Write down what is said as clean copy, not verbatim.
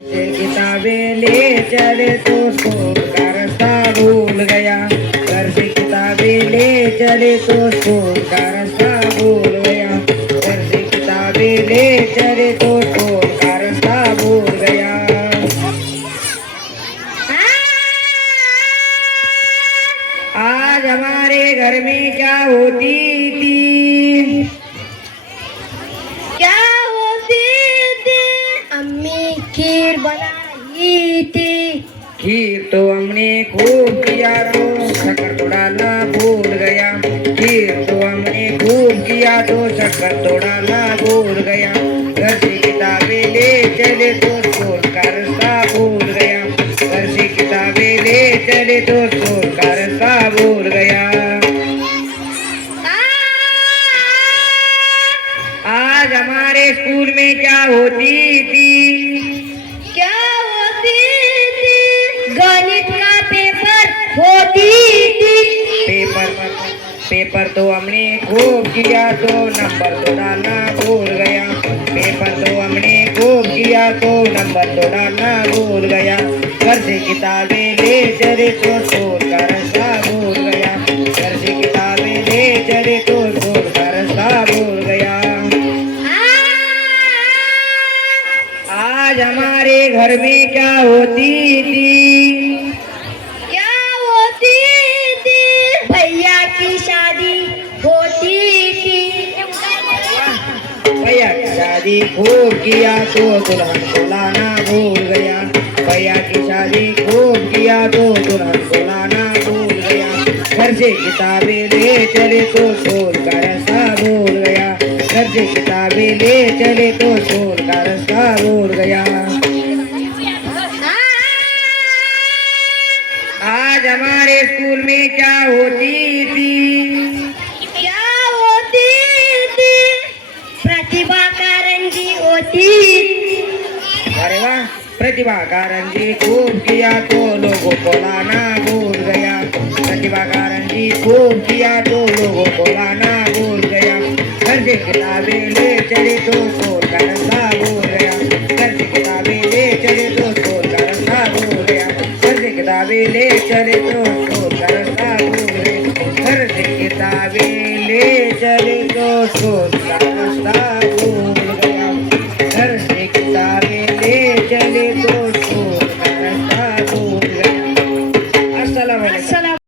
किताबें ले चले तो स्कूल का रास्ता भूल गया। घर से किताबें ले चले तो स्कूल का रास्ता भूल गया। घर से किताबें ले चले तो स्कूल का रास्ता भूल गया। आज हमारे घर में क्या होती थी? क्या होती थी? अम्मी खीर बनाई थी। खीर तो हमने खूब किया तो शक्कर तो डालना भूल गया। खीर तो हमने खूब किया तो शक्कर तो डालना भूल गया। घर से किताबें ले चले तो स्कूल का रास्ता भूल गया। घर से किताबें ले चले तो स्कूल का रास्ता भूल गया। आज हमारे स्कूल में क्या होती थी? क्या होती थी? गणित का पेपर होती थी। पेपर तो हमने खूब किया तो नंबर तो डालना भूल गया। पेपर तो हमने खूब किया तो नंबर तो डालना भूल गया। घर से किताबें ले चले तो स्कूल का रास्ता भूल गया। घर से किताबें ले चले तो स्कूल का रास्ता भूल गया। आज हमारे घर में क्या होती थी? क्या होती थी? भैया की शादी होती थी। भैया की शादी खूब किया तो दुल्हन को लाना भूल गया। भैया की शादी खूब किया तो दुल्हन को लाना भूल गया। घर से किताबें ले चले तो स्कूल का रास्ता भूल गया। घर से किताबें ले चले तो स्कूल का रास्ता भूल गया। आज हमारे स्कूल में क्या होती थी? क्या होती थी? प्रतिभा कारंजी होती। अरे वाह, प्रतिभा कारंजी खूब किया तो लोगों को लाना भूल गया। प्रतिभा कारंजी खूब किया तो लोगों को लाना भूल गया। घर से किताबें ले चले तो स्कूल का रास्ता भूल गया। घर से किताबें ले चले तो स्कूल का रास्ता भूल गया। घर से किताबें ले चले तो स्कूल का रास्ता भूल गया। घर से किताबें ले चले तो स्कूल